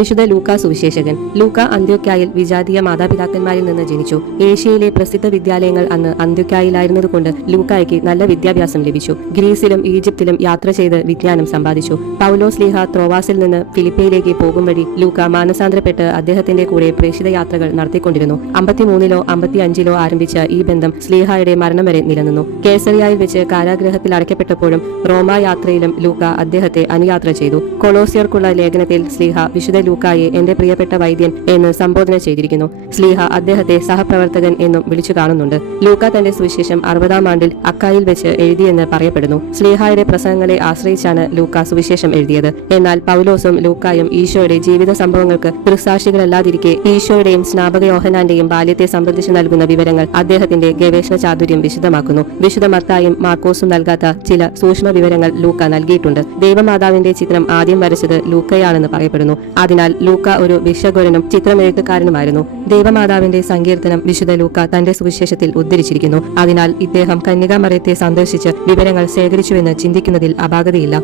വിശുദ്ധ ലൂക്ക സുവിശേഷകൻ. ലൂക്ക അന്ത്യോക്യായിൽ വിജാതീയ മാതാപിതാക്കന്മാരിൽ നിന്ന് ജനിച്ചു. ഏഷ്യയിലെ പ്രസിദ്ധ വിദ്യാലയങ്ങൾ അന്ന് അന്ത്യോക്യായിലായിരുന്നതുകൊണ്ട് ലൂക്കായ്ക്ക് നല്ല വിദ്യാഭ്യാസം ലഭിച്ചു. ഗ്രീസിലും ഈജിപ്തിലും യാത്ര ചെയ്ത് വിജ്ഞാനം സമ്പാദിച്ചു. പൗലോസ് ലീഹ ത്രോവാസിൽ നിന്ന് ഫിലിപ്പയിലേക്ക് പോകും വഴി ലൂക്ക മാനസാന്തരപ്പെട്ട് അദ്ദേഹത്തിന്റെ കൂടെ പ്രേക്ഷിത യാത്രകൾ നടത്തിക്കൊണ്ടിരുന്നു. 53-ലോ 55-ലോ ആരംഭിച്ച ഈ ബന്ധം സ്ലീഹായുടെ മരണം വരെ നിലനിന്നു. കേസറിയായിൽ വെച്ച് കാരാഗ്രഹത്തിൽ അടയ്ക്കപ്പെട്ടപ്പോഴും റോമാ യാത്രയിലും ലൂക്ക അദ്ദേഹത്തെ അനുയാത്ര ചെയ്തു. കൊളോസിയർക്കുള്ള ലേഖനത്തിൽ സ്ലീഹ വിശുദ്ധ ലൂക്കായെ എന്റെ പ്രിയപ്പെട്ട വൈദ്യൻ എന്ന് സംബോധന ചെയ്തിരിക്കുന്നു. സ്ലീഹ അദ്ദേഹത്തെ സഹപ്രവർത്തകൻ എന്നും വിളിച്ചു കാണുന്നുണ്ട്. ലൂക്ക തന്റെ സുവിശേഷം 60-ാം ആണ്ടിൽ അക്കായിൽ വെച്ച് എഴുതിയെന്ന് പറയപ്പെടുന്നു. സ്ലീഹായുടെ പ്രസംഗങ്ങളെ ആശ്രയിച്ചാണ് ലൂക്ക സുവിശേഷം എഴുതിയത്. എന്നാൽ പൗലോസും ലൂക്കായും ഈശോയുടെ ജീവിത സംഭവങ്ങൾക്ക് ദൃക്സാക്ഷികളല്ലാതിരിക്കെ ഈശോയുടെയും സ്നാപക യോഹന്നാന്റെയും ബാല്യത്തെ സംബന്ധിച്ച് നൽകുന്ന വിവരങ്ങൾ അദ്ദേഹത്തിന്റെ ഗവേഷണ ചാതുര്യം വിശദമാക്കുന്നു. വിശുദ്ധ മത്തായും മാർക്കോസും നൽകാത്ത ചില സൂക്ഷ്മ വിവരങ്ങൾ ലൂക്ക നൽകിയിട്ടുണ്ട്. ദൈവമാതാവിന്റെ ചിത്രം ആദ്യം വരച്ചത് ലൂക്കയാണെന്ന് പറയപ്പെടുന്നു. അതിനാൽ ലൂക്ക ഒരു വിശ്വഗുരനും ചിത്രമെഴുത്തുകാരനുമായിരുന്നു. ദൈവമാതാവിന്റെ സങ്കീർത്തനം വിശുദ്ധ ലൂക്ക തന്റെ സുവിശേഷത്തിൽ ഉദ്ധരിച്ചിരിക്കുന്നു. അതിനാൽ ഇദ്ദേഹം കന്യകാമറിയത്തെ സന്ദർശിച്ച് വിവരങ്ങൾ ശേഖരിച്ചുവെന്ന് ചിന്തിക്കുന്നതിൽ അപാകതയില്ല.